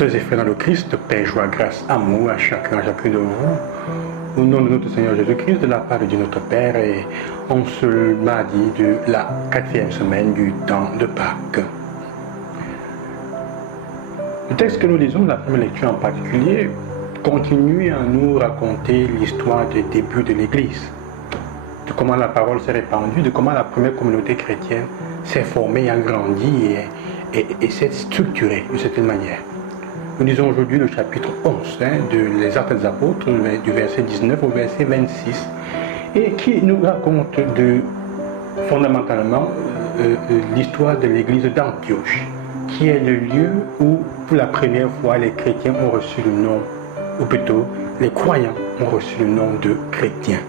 Sœurs et frères dans le Christ, paix, joie, grâce, amour à chacun, à chacune de vous. Au nom de notre Seigneur Jésus-Christ, de la part de Dieu notre Père, et en ce mardi de la 4e semaine du temps de Pâques. Le texte que nous lisons, la première lecture en particulier, continue à nous raconter l'histoire des débuts de l'Église, de comment la parole s'est répandue, de comment la première communauté chrétienne s'est formée, a grandi et s'est structurée d'une certaine manière. Nous lisons aujourd'hui le chapitre 11 de Les Actes des Apôtres, du verset 19 au verset 26, et qui nous raconte fondamentalement l'histoire de l'église d'Antioche, qui est le lieu où, pour la première fois, les chrétiens ont reçu le nom, ou plutôt, les croyants ont reçu le nom de chrétiens.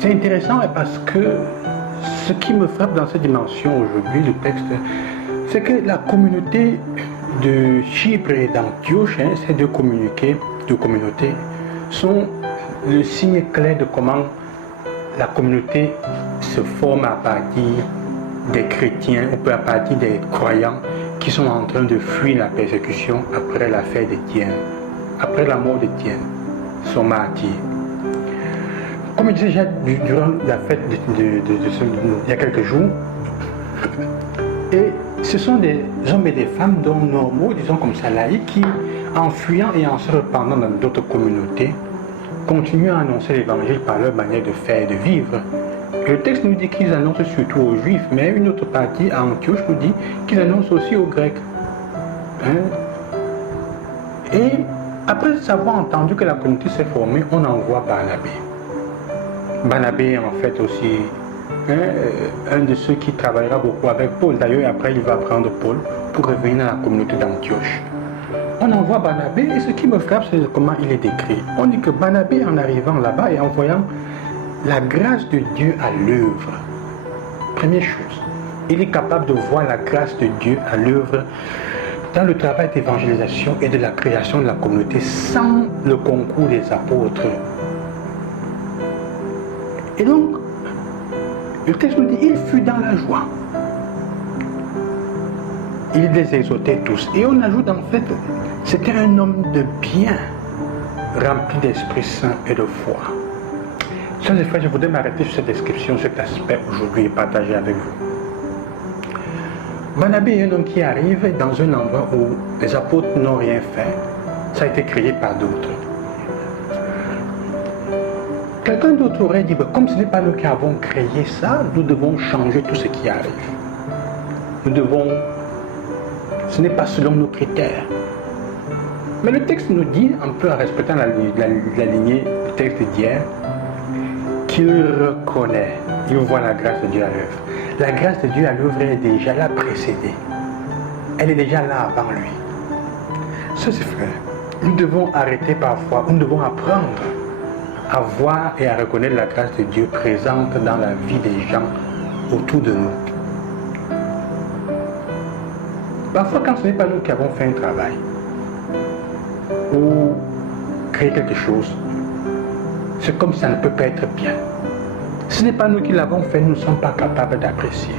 C'est intéressant parce que ce qui me frappe dans cette dimension aujourd'hui, le texte, c'est que la communauté de Chypre et d'Antioche, ces deux communautés, sont le signe clair de comment la communauté se forme à partir des chrétiens, ou à partir des croyants qui sont en train de fuir la persécution après l'affaire d'Étienne, après la mort d'Étienne, son martyr. Comme je disais déjà durant la fête il y a quelques jours, et ce sont des hommes et des femmes normaux, disons comme ça, laïcs, qui, en fuyant et en se répandant dans d'autres communautés, continuent à annoncer l'évangile par leur manière de faire et de vivre. Et le texte nous dit qu'ils annoncent surtout aux Juifs, mais une autre partie, à Antioche, nous dit qu'ils annoncent aussi aux Grecs. Et après avoir entendu que la communauté s'est formée, on envoie Barnabé. Barnabé est en fait aussi un de ceux qui travaillera beaucoup avec Paul. D'ailleurs, après, il va prendre Paul pour revenir à la communauté d'Antioche. On envoie Barnabé, et ce qui me frappe, c'est comment il est décrit. On dit que Barnabé, en arrivant là-bas et en voyant la grâce de Dieu à l'œuvre, première chose, il est capable de voir la grâce de Dieu à l'œuvre dans le travail d'évangélisation et de la création de la communauté sans le concours des apôtres. Et donc, le texte nous dit, il fut dans la joie. Il les exhortait tous. Et on ajoute en fait, c'était un homme de bien, rempli d'Esprit Saint et de foi. Chers frères, je voudrais m'arrêter sur cette description, cet aspect aujourd'hui et partager avec vous. Barnabé est un homme qui arrive dans un endroit où les apôtres n'ont rien fait. Ça a été créé par d'autres. Quelqu'un d'autre aurait dit, comme ce n'est pas nous qui avons créé ça, nous devons changer tout ce qui arrive. Ce n'est pas selon nos critères. Mais le texte nous dit, un peu en respectant la lignée du texte d'hier, qu'il reconnaît, il voit la grâce de Dieu à l'œuvre. La grâce de Dieu à l'œuvre est déjà là précédée. Elle est déjà là avant lui. Sœurs et frères, nous devons arrêter parfois, nous devons apprendre à voir et à reconnaître la grâce de Dieu présente dans la vie des gens autour de nous. Parfois, quand ce n'est pas nous qui avons fait un travail ou créé quelque chose, c'est comme ça ne peut pas être bien. Ce n'est pas nous qui l'avons fait, nous ne sommes pas capables d'apprécier.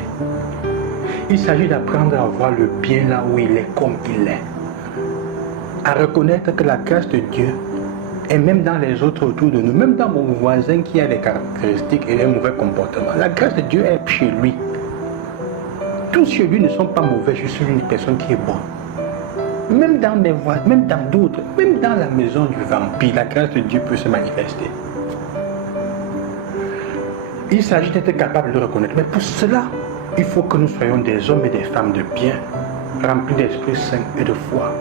Il s'agit d'apprendre à voir le bien là où il est, comme il est. À reconnaître que la grâce de Dieu et même dans les autres autour de nous, même dans mon voisin qui a des caractéristiques et des mauvais comportements, la grâce de Dieu est chez lui. Tous chez lui ne sont pas mauvais, je suis une personne qui est bonne. Même dans mes voisins, même dans d'autres, même dans la maison du vampire, la grâce de Dieu peut se manifester. Il s'agit d'être capable de le reconnaître, mais pour cela, il faut que nous soyons des hommes et des femmes de bien, remplis d'Esprit Saint et de foi.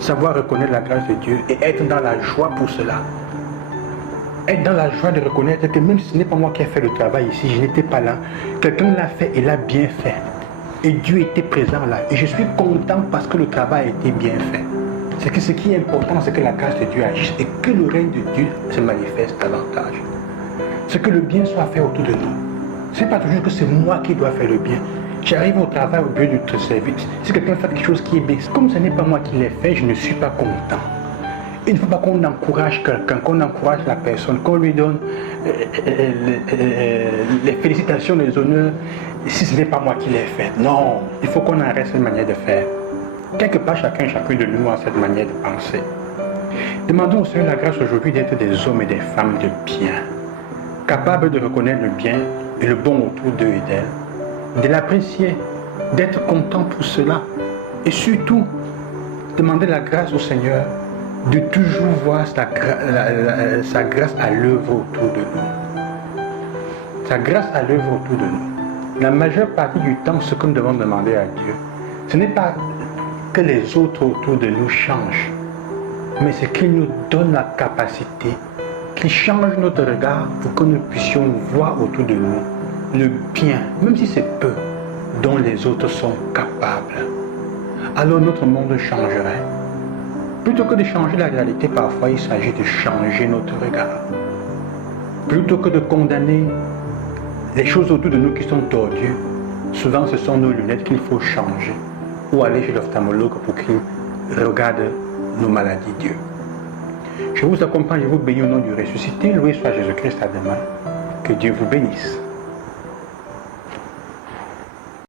Savoir reconnaître la grâce de Dieu et être dans la joie pour cela. Être dans la joie de reconnaître que même si ce n'est pas moi qui ai fait le travail ici, je n'étais pas là. Quelqu'un l'a fait et l'a bien fait. Et Dieu était présent là. Et je suis content parce que le travail a été bien fait. C'est que ce qui est important, c'est que la grâce de Dieu agisse et que le règne de Dieu se manifeste davantage. C'est que le bien soit fait autour de nous. Ce n'est pas toujours que c'est moi qui dois faire le bien. J'arrive au travail, au bureau de notre service. Si quelqu'un fait quelque chose qui est bien, comme ce n'est pas moi qui l'ai fait, je ne suis pas content. Il ne faut pas qu'on encourage quelqu'un, qu'on encourage la personne, qu'on lui donne les félicitations, les honneurs, si ce n'est pas moi qui l'ai fait. Non, il faut qu'on arrête cette manière de faire. Quelque part, chacun de nous a cette manière de penser. Demandons au Seigneur la grâce aujourd'hui d'être des hommes et des femmes de bien, capables de reconnaître le bien et le bon autour d'eux et d'elles, de l'apprécier, d'être content pour cela, et surtout, demander la grâce au Seigneur de toujours voir sa grâce à l'œuvre autour de nous. Sa grâce à l'œuvre autour de nous. La majeure partie du temps, ce que nous devons demander à Dieu, ce n'est pas que les autres autour de nous changent, mais c'est qu'il nous donne la capacité, qu'il change notre regard pour que nous puissions voir autour de nous le bien, même si c'est peu, dont les autres sont capables. Alors notre monde changerait. Plutôt que de changer la réalité, parfois il s'agit de changer notre regard. Plutôt que de condamner les choses autour de nous qui sont tordues, souvent ce sont nos lunettes qu'il faut changer ou aller chez l'ophtalmologue pour qu'il regarde nos maladies, Dieu. Je vous accompagne, je vous bénis au nom du ressuscité. Loué soit Jésus-Christ à demain. Que Dieu vous bénisse.